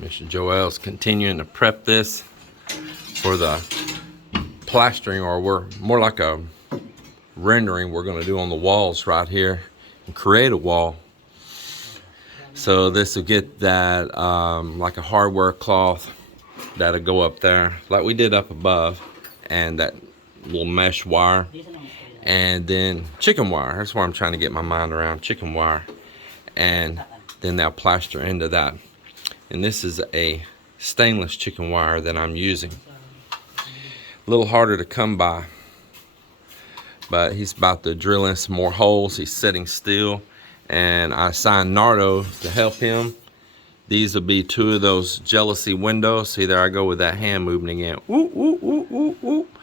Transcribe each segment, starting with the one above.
Mr. Joel's continuing to prep this for the plastering, or we're more like a rendering we're going to do on the walls right here and create a wall. So this will get that like a hardware cloth that'll go up there like we did up above, and that little mesh wire, and then chicken wire. That's what I'm trying to get my mind around, chicken wire, and then they'll plaster into that. And this is a stainless chicken wire that I'm using. A little harder to come by, but he's about to drill in some more holes. He's sitting still, and I assigned Nardo to help him. These will be 2 of those jealousy windows. See, there I go with that hand moving again. Whoop, whoop, whoop, whoop, whoop.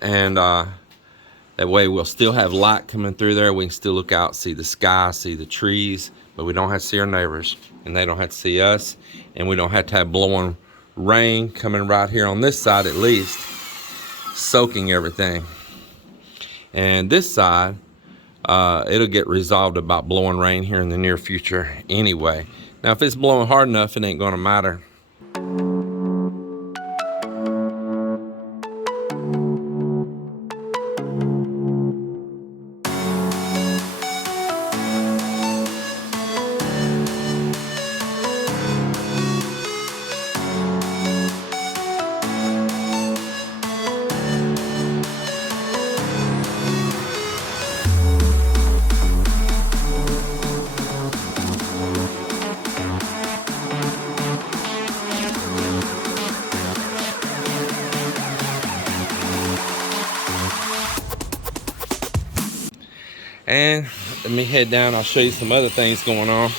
And that way we'll still have light coming through there. We can still look out, see the sky, see the trees, but we don't have to see our neighbors, and they don't have to see us, and we don't have to have blowing rain coming right here on this side at least, soaking everything. And this side, it'll get resolved about blowing rain here in the near future anyway. Now, if it's blowing hard enough, it ain't gonna matter. And let me head down, I'll show you some other things going on.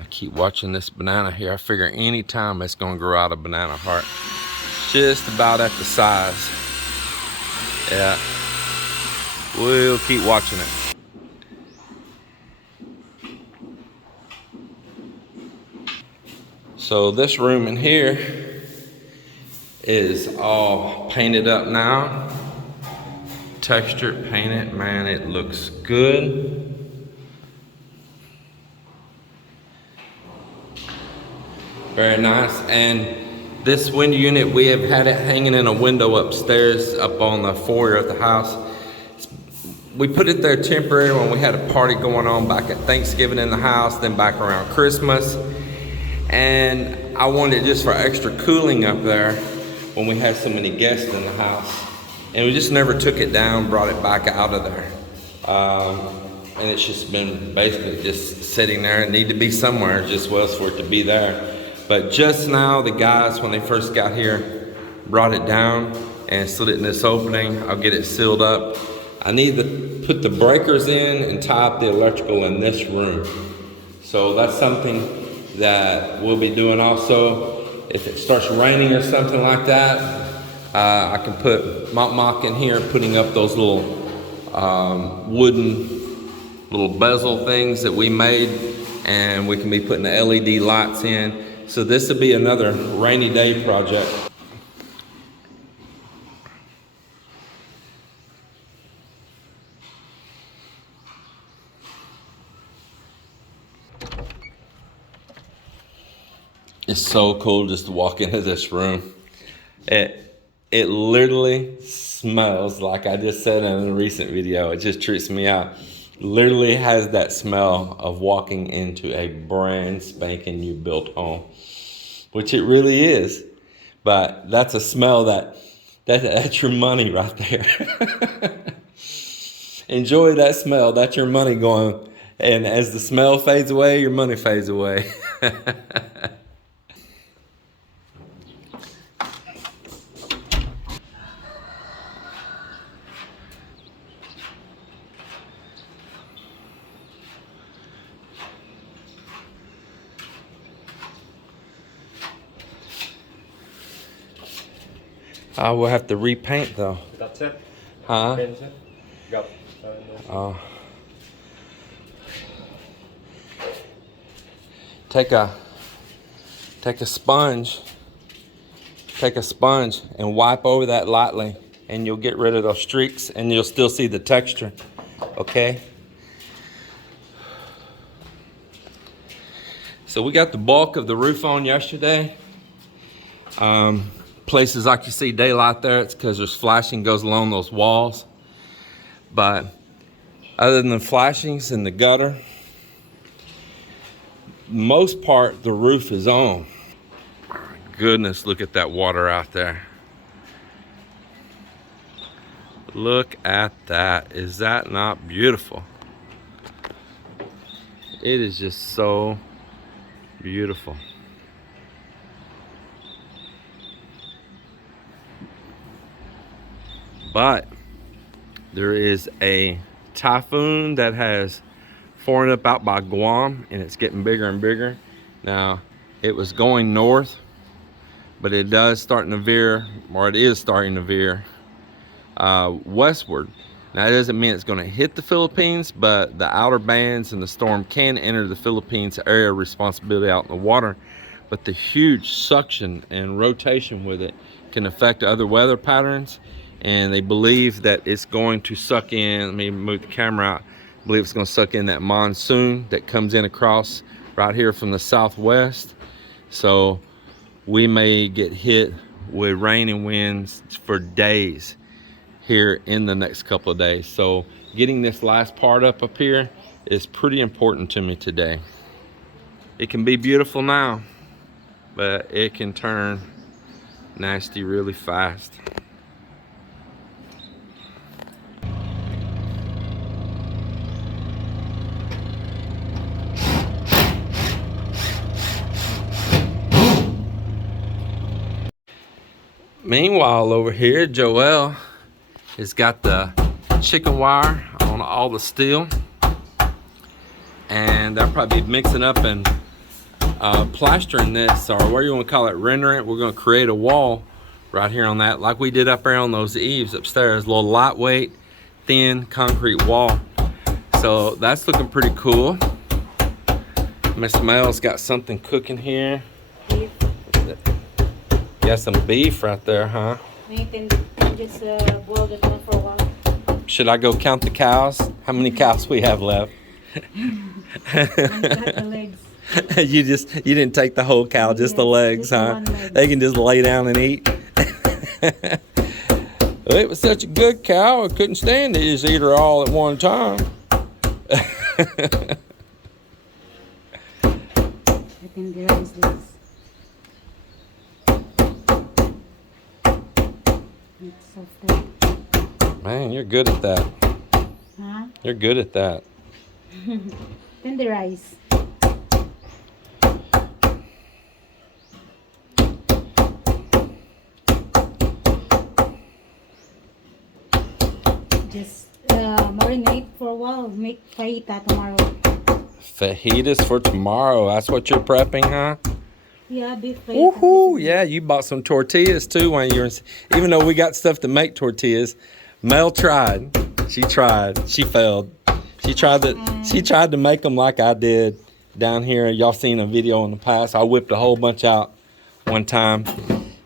I keep watching this banana here. I figure any time it's gonna grow out a banana heart. Just about at the size. Yeah, we'll keep watching it. So this room in here is all painted up now. Textured, painted, man, it looks good. Very nice. And this window unit, we have had it hanging in a window upstairs up on the foyer of the house. We put it there temporary when we had a party going on back at Thanksgiving in the house, then back around Christmas. And I wanted it just for extra cooling up there when we had so many guests in the house. And we just never took it down, brought it back out of there. And it's just been basically just sitting there. It needed to be somewhere, it just was for it to be there. But just now, the guys, when they first got here, brought it down and slid it in this opening. I'll get it sealed up. I need to put the breakers in and tie up the electrical in this room. So that's something that we'll be doing also. If it starts raining or something like that, I can put mock in here, putting up those little wooden little bezel things that we made, and we can be putting the LED lights in. So this will be another rainy day project. It's so cool just to walk into this room. It literally smells, like I just said in a recent video, it just trips me out. Literally has that smell of walking into a brand spanking new built home, which it really is. But that's a smell that's your money right there. Enjoy that smell, that's your money going. And as the smell fades away, your money fades away. I will have to repaint though. That's it. Huh? Go. Oh. Take a sponge take a sponge and wipe over that lightly, and you'll get rid of those streaks, and you'll still see the texture. Okay. So we got the bulk of the roof on yesterday. Places like you see daylight there, it's because there's flashing goes along those walls. But other than the flashings in the gutter, most part the roof is on. Goodness, look at that water out there. Look at that. Is that not beautiful? It is just so beautiful. But there is a typhoon that has formed up out by Guam, and it's getting bigger and bigger. Now, it was going north, but it is starting to veer westward. Now, that doesn't mean it's going to hit the Philippines, but the outer bands and the storm can enter the Philippines area of responsibility out in the water. But the huge suction and rotation with it can affect other weather patterns. And they believe that it's going to suck in, let me move the camera out, I believe it's going to suck in that monsoon that comes in across right here from the southwest. So we may get hit with rain and winds for days here in the next couple of days. So getting this last part up here is pretty important to me today. It can be beautiful now, but it can turn nasty really fast. Meanwhile, over here, Joel has got the chicken wire on all the steel, and they'll probably be mixing up and plastering this, or what you want to call it, rendering it. We're going to create a wall right here on that, like we did up there on those eaves upstairs. A little lightweight, thin concrete wall. So that's looking pretty cool. Miss Mel's got something cooking here. Got some beef right there, huh? You can just boil it for a while. Should I go count the cows? How many cows we have left? The legs. You didn't take the whole cow, just the legs, huh? They can just lay down and eat. It was such a good cow, I couldn't stand to just eat her all at one time. I can erase this. Man, you're good at that. Huh? You're good at that. Tenderize. Just marinate for a while. Make fajita tomorrow. Fajitas for tomorrow. That's what you're prepping, huh? Yeah, beef fajita. Woohoo! Yeah, you bought some tortillas too when you were. Even though we got stuff to make tortillas, Mel tried. She tried. She failed. She tried to make them like I did down here. Y'all seen a video in the past. I whipped a whole bunch out one time.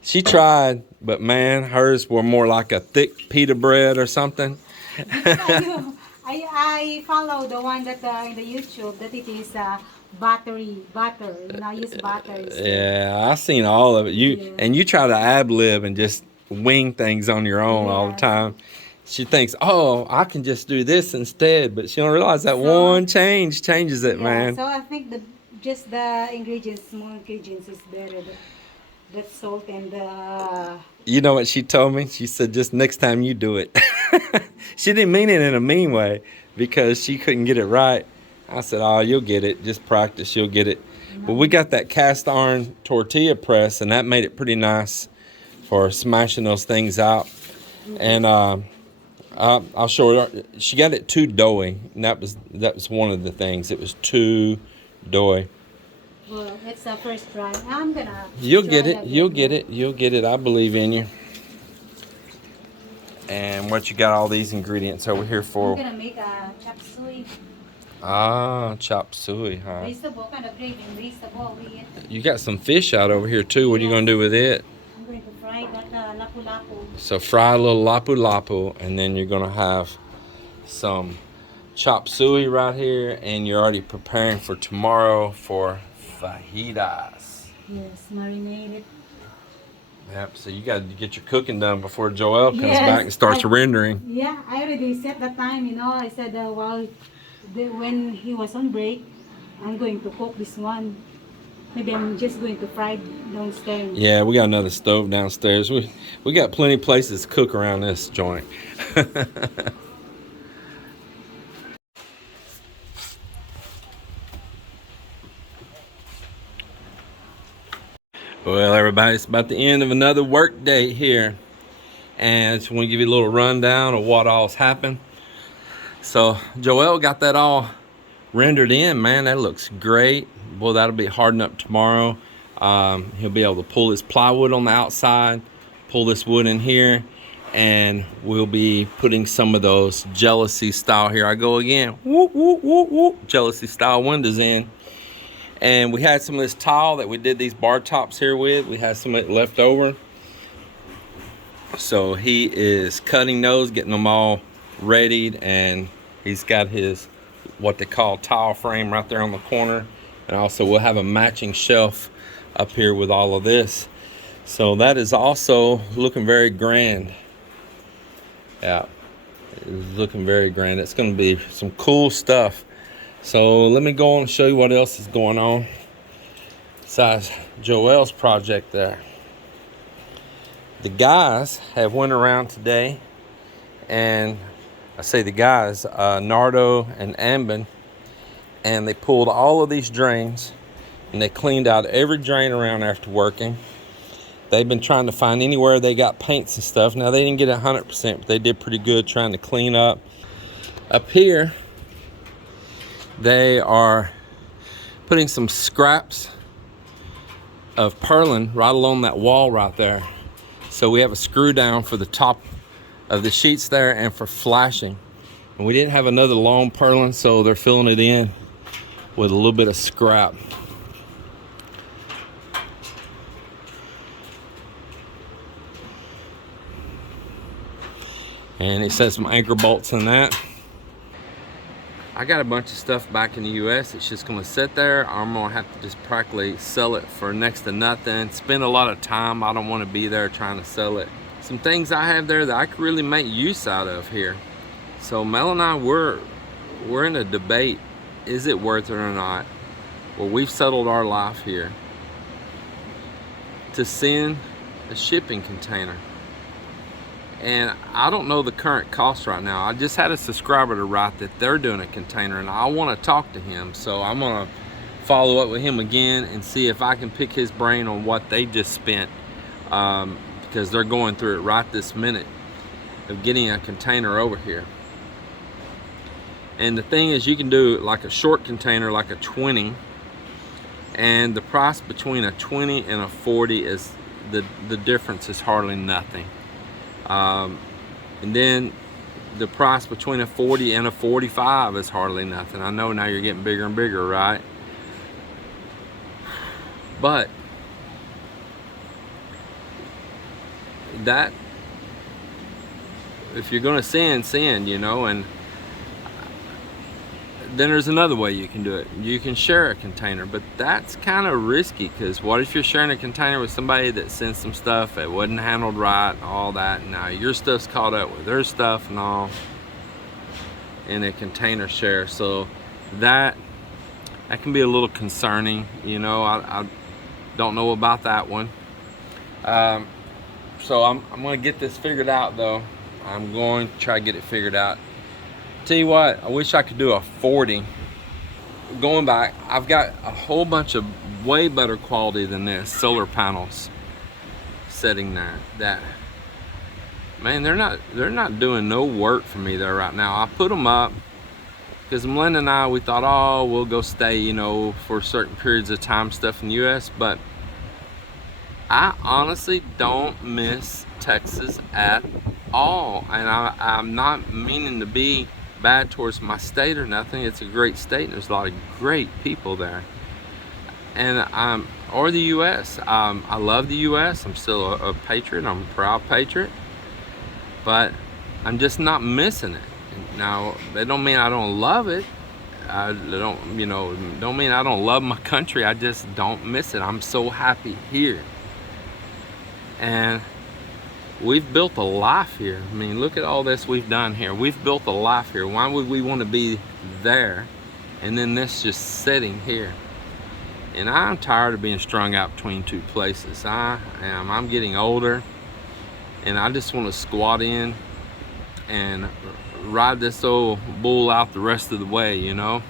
She tried, but man, hers were more like a thick pita bread or something. I follow the one that in the YouTube that it is butter. And I use butter. Yeah, I seen all of it. And you try to ad-lib and just wing things on your own all the time. She thinks, oh, I can just do this instead, but she don't realize that one changes it, man. So I think just the ingredients, more ingredients is better. The salt and the... You know what she told me? She said, just next time you do it. She didn't mean it in a mean way because she couldn't get it right. I said, oh, you'll get it. Just practice, you'll get it. But we got that cast iron tortilla press, and that made it pretty nice for smashing those things out. And I'll show her. She got it too doughy, and that was one of the things. It was too doughy. Well, it's the first try. I'm gonna. You'll get it. You'll get it. You'll get it. I believe in you. And what you got all these ingredients over here for? I'm gonna make a chop suey. Ah, chop suey, huh? Vegetable kind of gravy and vegetable. You got some fish out over here too. What are you gonna do with it? I'm going to fry fry that lapu-lapu. So fry a little lapu-lapu, and then you're gonna have some chop suey right here, and you're already preparing for tomorrow for fajitas. Yes, marinated. Yep, so you got to get your cooking done before Joel comes Yes, back and starts rendering. Yeah, I already set the time, I said, when he was on break, I'm going to cook this one. Maybe I'm just going to fry downstairs. Yeah, we got another stove downstairs. We got plenty of places to cook around this joint. Well, everybody, it's about the end of another work day here. And I just want to give you a little rundown of what all's happened. So Joel got that all rendered in, man. That looks great. Boy, that'll be hardened up tomorrow. He'll be able to pull his plywood on the outside, pull this wood in here, and we'll be putting some of those jealousy style, here I go again, whoop, whoop, whoop, whoop, jealousy style windows in. And we had some of this tile that we did these bar tops here with. We had some of it left over. So he is cutting those, getting them all readied, and he's got his what they call tile frame right there on the corner. And also we'll have a matching shelf up here with all of this. So that is also looking very grand. Yeah, it's looking very grand. It's going to be some cool stuff. So let me go on and show you what else is going on besides Joel's project there. The guys have went around today, and I say the guys, Nardo and Ambin, and they pulled all of these drains, and they cleaned out every drain around after working. They've been trying to find anywhere they got paints and stuff. Now, they didn't get 100%, but they did pretty good trying to clean up. Up here, they are putting some scraps of purlin right along that wall right there. So we have a screw down for the top of the sheets there and for flashing. And we didn't have another long purlin, so they're filling it in with a little bit of scrap. And it says some anchor bolts in that. I got a bunch of stuff back in the US. It's just gonna sit there. I'm gonna have to just practically sell it for next to nothing. Spend a lot of time. I don't wanna be there trying to sell it. Some things I have there that I could really make use out of here. So Mel and I, we're in a debate. Is it worth it or not? Well, we've settled our life here to send a shipping container. And I don't know the current cost right now. I just had a subscriber to write that they're doing a container, and I want to talk to him. So I'm going to follow up with him again and see if I can pick his brain on what they just spent, because they're going through it right this minute of getting a container over here. And the thing is, you can do like a short container, like a 20, and the price between a 20 and a 40 is the difference is hardly nothing. And then the price between a 40 and a 45 is hardly nothing. I know now you're getting bigger and bigger, right? But that, if you're gonna send, and then there's another way you can do it. You can share a container, but that's kind of risky, because what if you're sharing a container with somebody that sent some stuff that wasn't handled right and all that, and now your stuff's caught up with their stuff and all in a container share. So that can be a little concerning, I don't know about that one. So I'm going to get this figured out, though. I'm going to try to get it figured out. Tell you what, I wish I could do a 40. Going back, I've got a whole bunch of way better quality than this solar panels sitting there. That, man, they're not doing no work for me there right now. I put them up because Melinda and I, we thought, oh, we'll go stay, for certain periods of time, stuff in the US. But I honestly don't miss Texas at all, and I'm not meaning to be bad towards my state or nothing. It's a great state, and there's a lot of great people there. or the U.S. I love the U.S. I'm still a patriot. I'm a proud patriot, but I'm just not missing it. Now, that don't mean I don't love it. I don't, don't mean I don't love my country. I just don't miss it. I'm so happy here. And we've built a life here. I mean, look at all this we've done here. We've built a life here. Why would we want to be there and then this just sitting here? And I'm tired of being strung out between two places. I am. I'm getting older, and I just want to squat in and ride this old bull out the rest of the way, you know.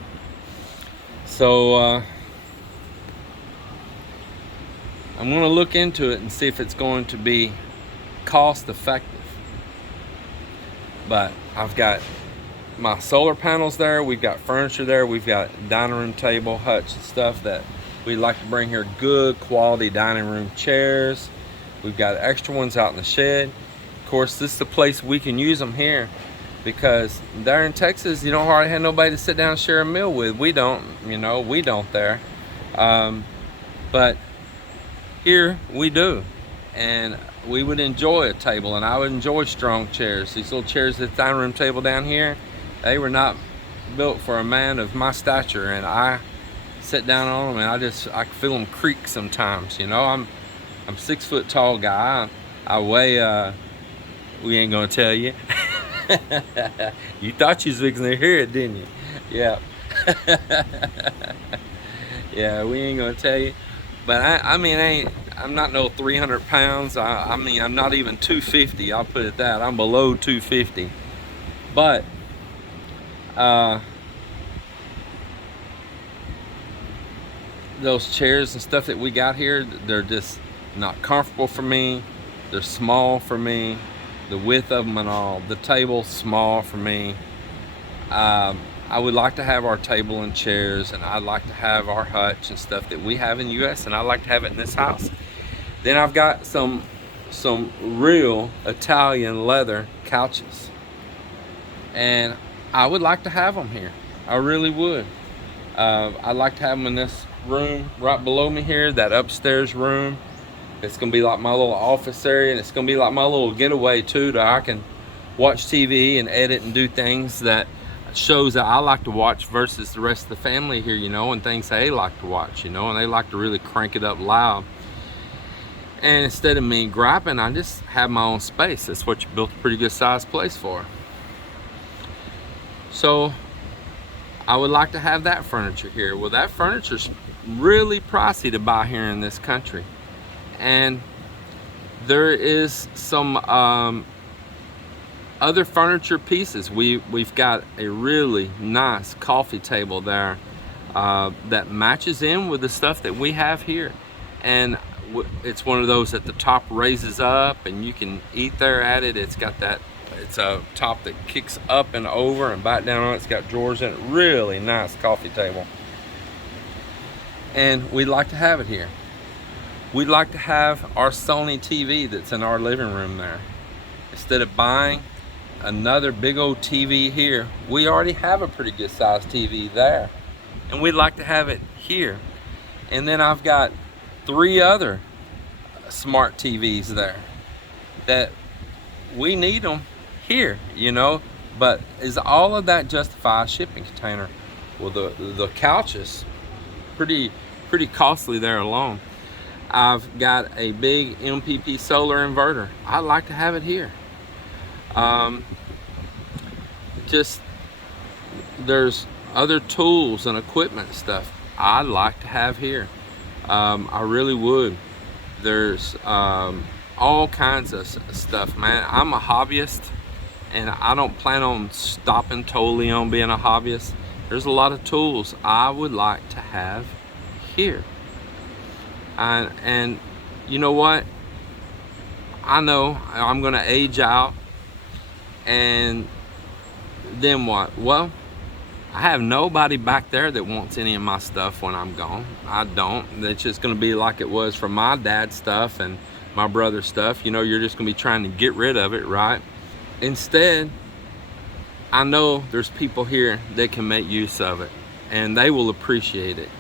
So I'm going to look into it and see if it's going to be cost effective. But I've got my solar panels there, we've got furniture there, we've got dining room table, hutch and stuff that we like to bring here. Good quality dining room chairs. We've got extra ones out in the shed. Of course, this is the place we can use them here, because there in Texas you don't hardly have nobody to sit down and share a meal with. We don't, we don't there. But here we do, and we would enjoy a table, and I would enjoy strong chairs. These little chairs at the dining room table down here, they were not built for a man of my stature, and I sit down on them and I can feel them creak sometimes. I'm 6 foot tall guy. I weigh we ain't gonna tell you. You thought you was fixing to hear it, didn't you? Yeah. Yeah, we ain't gonna tell you. But I'm not no 300 pounds. I'm not even 250. I'll put it that. I'm below 250. But those chairs and stuff that we got here, they're just not comfortable for me. They're small for me. The width of them and all. The table's small for me. I would like to have our table and chairs, and I'd like to have our hutch and stuff that we have in the U.S., and I'd like to have it in this house. Then I've got some real Italian leather couches, and I would like to have them here. I really would. I'd like to have them in this room right below me here, that upstairs room. It's gonna be like my little office area, and it's gonna be like my little getaway too, that I can watch TV and edit and do things that shows that I like to watch versus the rest of the family here, and things they like to watch, and they like to really crank it up loud. And instead of me griping, I just have my own space. That's what you built a pretty good sized place for. So I would like to have that furniture here. Well, that furniture's really pricey to buy here in this country. And there is some other furniture pieces. We've got a really nice coffee table there that matches in with the stuff that we have here, and it's one of those that the top raises up and you can eat there at it. It's got that, it's a top that kicks up and over and back down on it. It's got drawers in it. Really nice coffee table, and we'd like to have it here. We'd like to have our Sony TV that's in our living room there. Instead of buying another big old TV here, we already have a pretty good sized TV there, and we'd like to have it here. And then I've got 3 other smart TVs there that we need them here, but is all of that justify a shipping container? Well, the couch is pretty costly there alone. I've got a big MPP solar inverter. I'd like to have it here. Just there's other tools and equipment stuff I'd like to have here. I really would. There's all kinds of stuff, man. I'm a hobbyist, and I don't plan on stopping totally on being a hobbyist. There's a lot of tools I would like to have here. And you know what? I know I'm gonna age out, and then what? Well, I have nobody back there that wants any of my stuff when I'm gone. I don't. It's just gonna be like it was for my dad's stuff and my brother's stuff. You're just gonna be trying to get rid of it, right? Instead, I know there's people here that can make use of it, and they will appreciate it.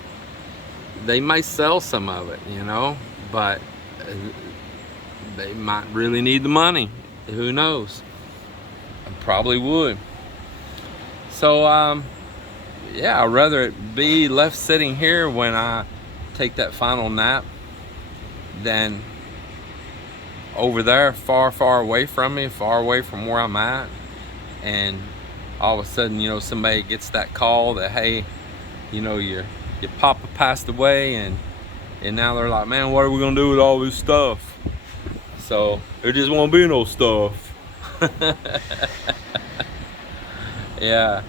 they may sell some of it, you know, but they might really need the money. Who knows? I probably would. So yeah, I'd rather it be left sitting here when I take that final nap than over there, far away from me, far away from where I'm at, and all of a sudden, you know, somebody gets that call that, hey, you know, your papa passed away, and now they're like, man, what are we gonna do with all this stuff? So there just won't be no stuff. Yeah.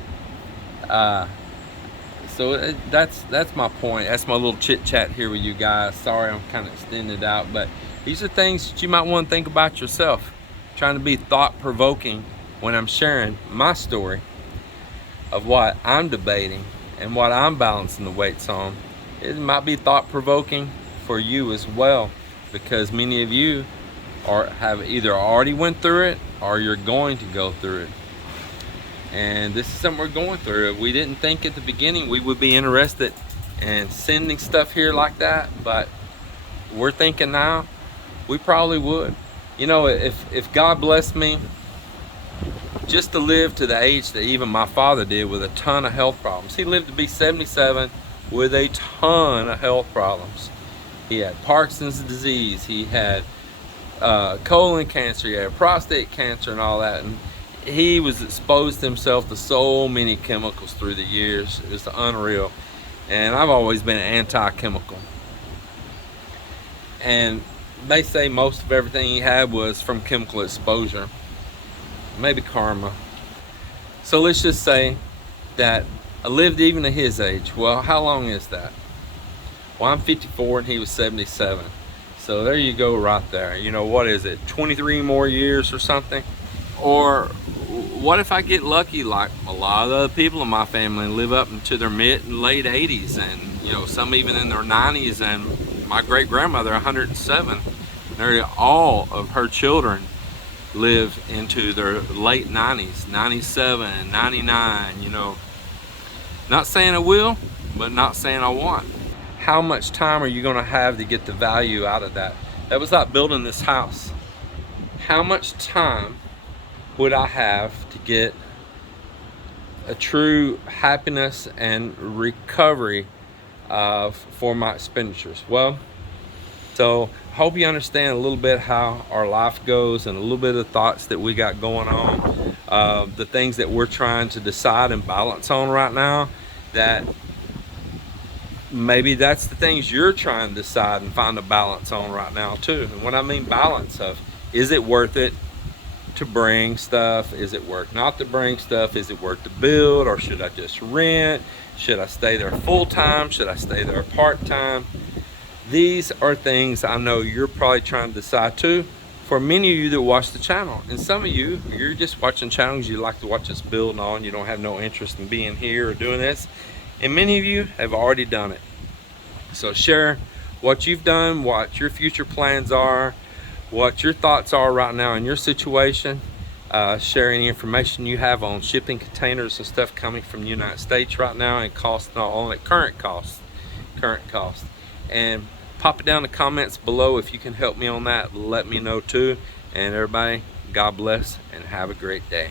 So that's my point. That's my little chit chat here with you guys. Sorry, I'm kind of extending it out, but these are things that you might want to think about yourself. Trying to be thought-provoking when I'm sharing my story of what I'm debating and what I'm balancing the weights on. It might be thought-provoking for you as well, because many of you have either already went through it or you're going to go through it. And this is something we're going through. We didn't think at the beginning we would be interested in sending stuff here like that, but we're thinking now we probably would. You know, if God blessed me just to live to the age that even my father did, with a ton of health problems. He lived to be 77 with a ton of health problems. He had Parkinson's disease, he had colon cancer, he had prostate cancer and all that, and he was exposed himself to so many chemicals through the years. It's unreal. And I've always been anti-chemical. And they say most of everything he had was from chemical exposure. Maybe karma. So let's just say that I lived even at his age. Well, how long is that? Well, I'm 54 and he was 77. So there you go right there. You know, what is it, 23 more years or something? Or what if I get lucky like a lot of the other people in my family and live up into their mid and late 80s, and you know, some even in their 90s, and my great grandmother 107, nearly all of her children live into their late 90s, 97, 99, you know. Not saying I will, but not saying I want. How much time are you gonna have to get the value out of that? That was like building this house. How much time would I have to get a true happiness and recovery for my expenditures? Well, so I hope you understand a little bit how our life goes and a little bit of thoughts that we got going on, the things that we're trying to decide and balance on right now, that maybe that's the things you're trying to decide and find a balance on right now too. And what I mean balance of, is it worth it to bring stuff? Is it worth not to bring stuff? Is it worth to build, or should I just rent? Should I stay there full-time? Should I stay there part-time? These are things I know you're probably trying to decide too, for many of you that watch the channel. And some of you, you're just watching channels you like to watch us build on. You don't have no interest in being here or doing this. And many of you have already done it. So share what you've done, what your future plans are, what your thoughts are right now in your situation. Share any information you have on shipping containers and stuff coming from the United States right now, and cost, not only current cost, and pop it down in the comments below if you can help me on that. Let me know too. And everybody, God bless and have a great day.